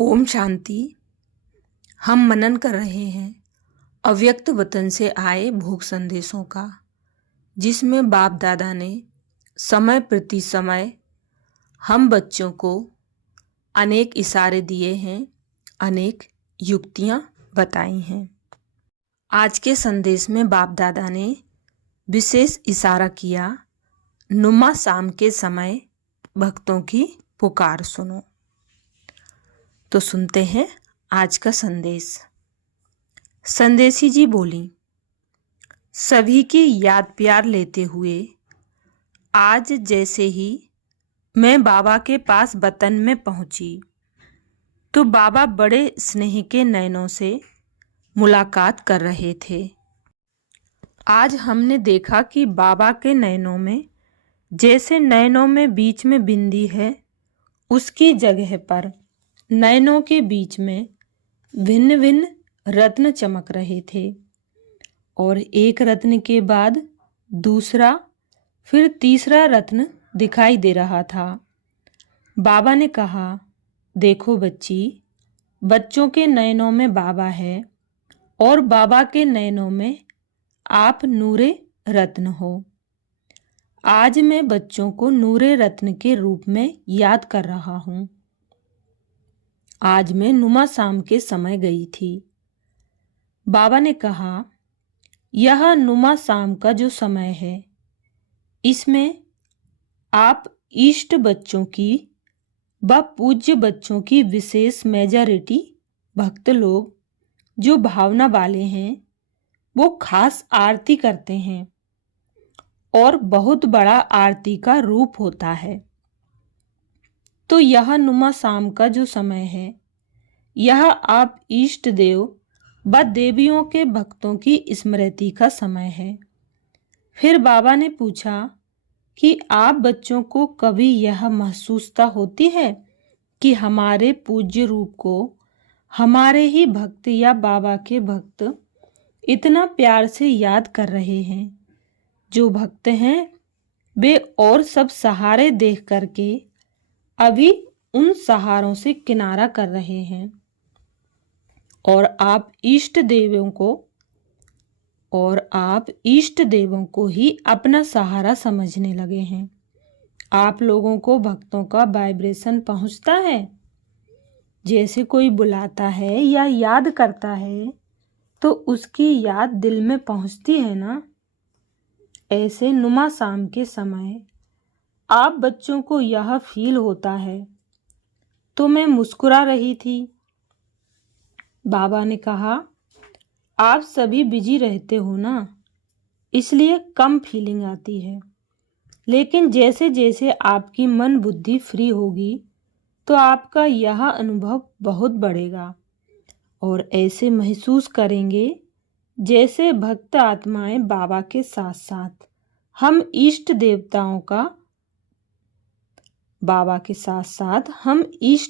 ओम शांति। हम मनन कर रहे हैं अव्यक्त वतन से आए भोग संदेशों का, जिसमें बाप दादा ने समय प्रति समय हम बच्चों को अनेक इशारे दिए हैं, अनेक युक्तियां बताई हैं। आज के संदेश में बाप दादा ने विशेष इशारा किया, नुमा शाम के समय भक्तों की पुकार सुनो। तो सुनते हैं आज का संदेश। संदेशी जी बोली, सभी की याद प्यार लेते हुए आज जैसे ही मैं बाबा के पास वतन में पहुंची तो बाबा बड़े स्नेह के नयनों से मुलाकात कर रहे थे। आज हमने देखा कि बाबा के नयनों में जैसे नयनों में बीच में बिंदी है, उसकी जगह पर नयनों के बीच में भिन्न भिन्न रत्न चमक रहे थे और एक रत्न के बाद दूसरा, फिर तीसरा रत्न दिखाई दे रहा था। बाबा ने कहा, देखो बच्ची, बच्चों के नयनों में बाबा है और बाबा के नयनों में आप नूरे रत्न हो। आज मैं बच्चों को नूरे रत्न के रूप में याद कर रहा हूँ। आज मैं नुमा शाम के समय गई थी। बाबा ने कहा, यह नुमा शाम का जो समय है, इसमें आप इष्ट बच्चों की व पूज्य बच्चों की विशेष मेजॉरिटी भक्त लोग जो भावना वाले हैं, वो खास आरती करते हैं और बहुत बड़ा आरती का रूप होता है। तो यह नुमा शाम का जो समय है, यह आप इष्ट देव व देवियों के भक्तों की स्मृति का समय है। फिर बाबा ने पूछा कि आप बच्चों को कभी यह महसूसता होती है कि हमारे पूज्य रूप को हमारे ही भक्त या बाबा के भक्त इतना प्यार से याद कर रहे हैं। जो भक्त हैं वे और सब सहारे देख करके अभी उन सहारों से किनारा कर रहे हैं और आप इष्ट देवों को ही अपना सहारा समझने लगे हैं। आप लोगों को भक्तों का वाइब्रेशन पहुंचता है। जैसे कोई बुलाता है या याद करता है तो उसकी याद दिल में पहुंचती है ना। ऐसे नुमा शाम के समय आप बच्चों को यह फील होता है। तो मैं मुस्कुरा रही थी। बाबा ने कहा, आप सभी बिजी रहते हो ना, इसलिए कम फीलिंग आती है, लेकिन जैसे जैसे आपकी मन बुद्धि फ्री होगी तो आपका यह अनुभव बहुत बढ़ेगा और ऐसे महसूस करेंगे जैसे भक्त आत्माएं बाबा के साथ साथ हम इष्ट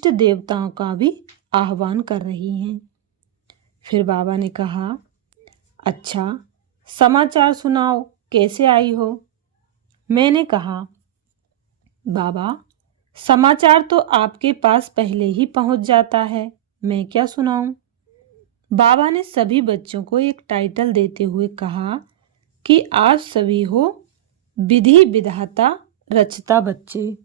देवताओं का भी आह्वान कर रही हैं। फिर बाबा ने कहा, अच्छा समाचार सुनाओ, कैसे आई हो। मैंने कहा, बाबा समाचार तो आपके पास पहले ही पहुंच जाता है, मैं क्या सुनाऊं। बाबा ने सभी बच्चों को एक टाइटल देते हुए कहा कि आप सभी हो विधि विधाता रचता बच्चे।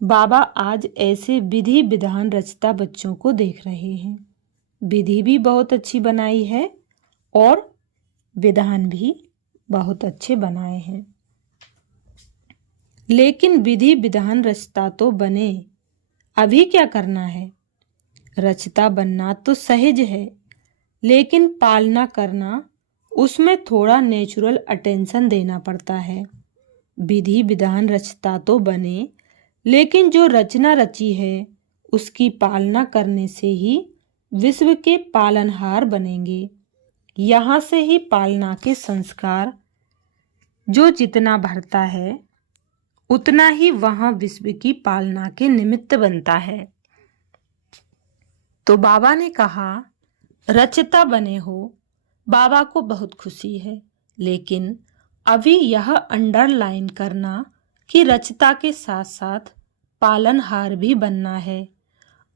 बाबा आज ऐसे विधि विधान रचता बच्चों को देख रहे हैं। विधि भी बहुत अच्छी बनाई है और विधान भी बहुत अच्छे बनाए हैं, लेकिन विधि विधान रचता तो बने, अभी क्या करना है। रचता बनना तो सहज है, लेकिन पालना करना, उसमें थोड़ा नेचुरल अटेंशन देना पड़ता है। विधि विधान रचता तो बने, लेकिन जो रचना रची है उसकी पालना करने से ही विश्व के पालनहार बनेंगे। यहाँ से ही पालना के संस्कार जो जितना भरता है उतना ही वहाँ विश्व की पालना के निमित्त बनता है। तो बाबा ने कहा, रचता बने हो, बाबा को बहुत खुशी है, लेकिन अभी यह अंडरलाइन करना कि रचता के साथ साथ पालनहार भी बनना है।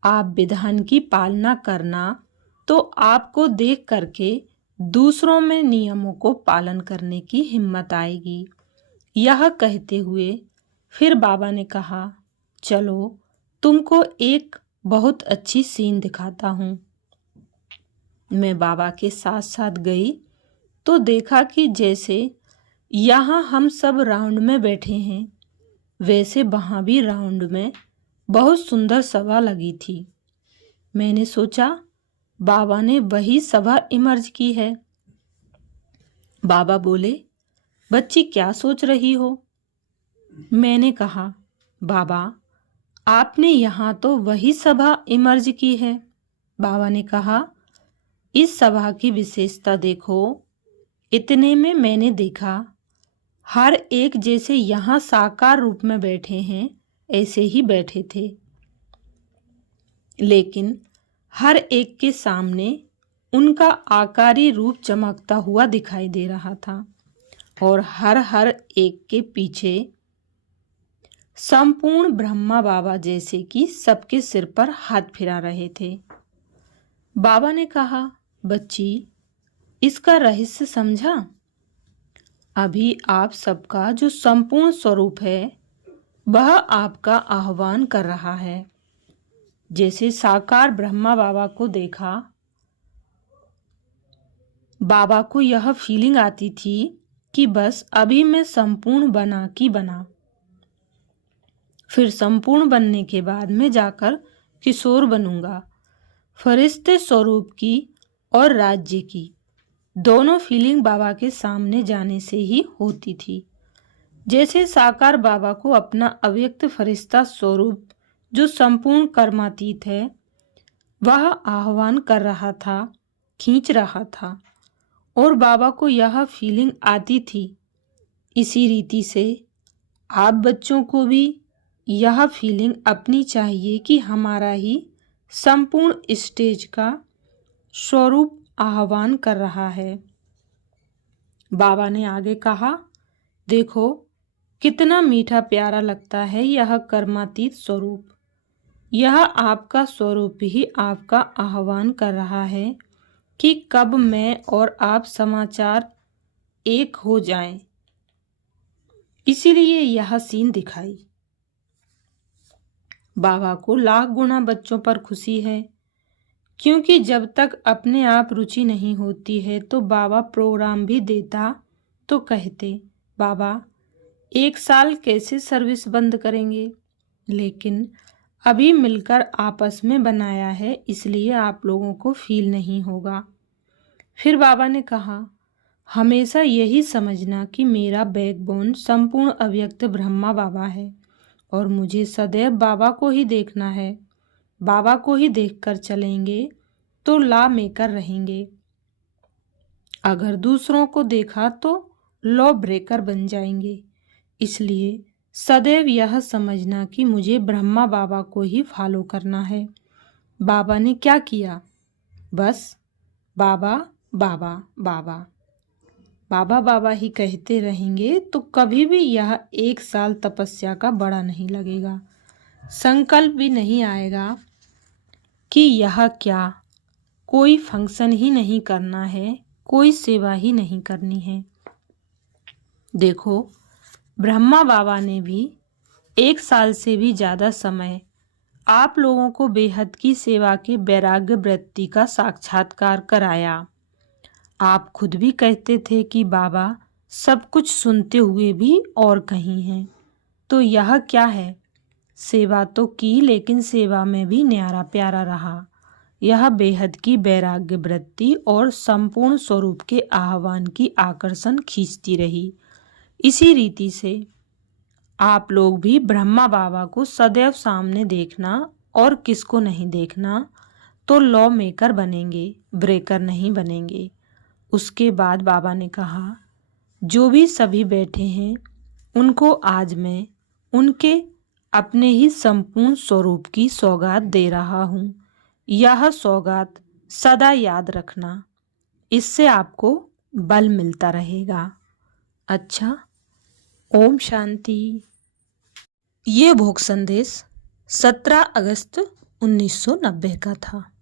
आप विधान की पालना करना तो आपको देख करके दूसरों में नियमों को पालन करने की हिम्मत आएगी। यह कहते हुए फिर बाबा ने कहा, चलो तुमको एक बहुत अच्छी सीन दिखाता हूँ। मैं बाबा के साथ साथ गई तो देखा कि जैसे यहाँ हम सब राउंड में बैठे हैं, वैसे वहाँ भी राउंड में बहुत सुंदर सभा लगी थी। मैंने सोचा बाबा ने वही सभा इमर्ज की है। बाबा बोले, बच्ची क्या सोच रही हो? मैंने कहा, बाबा आपने यहाँ तो वही सभा इमर्ज की है। बाबा ने कहा, इस सभा की विशेषता देखो। इतने में मैंने देखा हर एक जैसे यहाँ साकार रूप में बैठे हैं ऐसे ही बैठे थे, लेकिन हर एक के सामने उनका आकारी रूप चमकता हुआ दिखाई दे रहा था और हर एक के पीछे संपूर्ण ब्रह्मा बाबा जैसे कि सबके सिर पर हाथ फिरा रहे थे। बाबा ने कहा, बच्ची इसका रहस्य समझा? अभी आप सबका जो संपूर्ण स्वरूप है वह आपका आह्वान कर रहा है। जैसे साकार ब्रह्मा बाबा को देखा, बाबा को यह फीलिंग आती थी कि बस अभी मैं संपूर्ण बना कि बना, फिर संपूर्ण बनने के बाद में जाकर किशोर बनूंगा। फरिश्ते स्वरूप की और राज्य की दोनों फीलिंग बाबा के सामने जाने से ही होती थी। जैसे साकार बाबा को अपना अव्यक्त फरिश्ता स्वरूप जो संपूर्ण कर्मातीत है वह आह्वान कर रहा था, खींच रहा था और बाबा को यह फीलिंग आती थी। इसी रीति से आप बच्चों को भी यह फीलिंग अपनी चाहिए कि हमारा ही संपूर्ण स्टेज का स्वरूप आह्वान कर रहा है। बाबा ने आगे कहा, देखो कितना मीठा प्यारा लगता है यह कर्मातीत स्वरूप। यह आपका स्वरूप ही आपका आह्वान कर रहा है कि कब मैं और आप समाचार एक हो जाएं। इसीलिए यह सीन दिखाई। बाबा को लाख गुना बच्चों पर खुशी है, क्योंकि जब तक अपने आप रुचि नहीं होती है तो बाबा प्रोग्राम भी देता तो कहते, बाबा 1 साल कैसे सर्विस बंद करेंगे, लेकिन अभी मिलकर आपस में बनाया है इसलिए आप लोगों को फील नहीं होगा। फिर बाबा ने कहा, हमेशा यही समझना कि मेरा बैकबोन संपूर्ण अव्यक्त ब्रह्मा बाबा है और मुझे सदैव बाबा को ही देखना है। बाबा को ही देखकर चलेंगे तो लॉ मेकर रहेंगे। अगर दूसरों को देखा तो लॉ ब्रेकर बन जाएंगे। इसलिए सदैव यह समझना कि मुझे ब्रह्मा बाबा को ही फॉलो करना है। बाबा ने क्या किया? बस बाबा बाबा बाबा बाबा बाबा ही कहते रहेंगे तो कभी भी यह 1 साल तपस्या का बड़ा नहीं लगेगा। संकल्प भी नहीं आएगा कि यह क्या, कोई फंक्शन ही नहीं करना है, कोई सेवा ही नहीं करनी है। देखो ब्रह्मा बाबा ने भी 1 साल से भी ज़्यादा समय आप लोगों को बेहद की सेवा के वैराग्य वृत्ति का साक्षात्कार कराया। आप खुद भी कहते थे कि बाबा सब कुछ सुनते हुए भी और कहीं हैं, तो यह क्या है? सेवा तो की लेकिन सेवा में भी न्यारा प्यारा रहा। यह बेहद की वैराग्य वृत्ति और संपूर्ण स्वरूप के आह्वान की आकर्षण खींचती रही। इसी रीति से आप लोग भी ब्रह्मा बाबा को सदैव सामने देखना और किसको नहीं देखना, तो लॉ मेकर बनेंगे, ब्रेकर नहीं बनेंगे। उसके बाद बाबा ने कहा, जो भी सभी बैठे हैं उनको आज मैं उनके अपने ही संपूर्ण स्वरूप की सौगात दे रहा हूँ। यह सौगात सदा याद रखना, इससे आपको बल मिलता रहेगा। अच्छा, ओम शांति। ये भोग संदेश 17 अगस्त 1990 का था।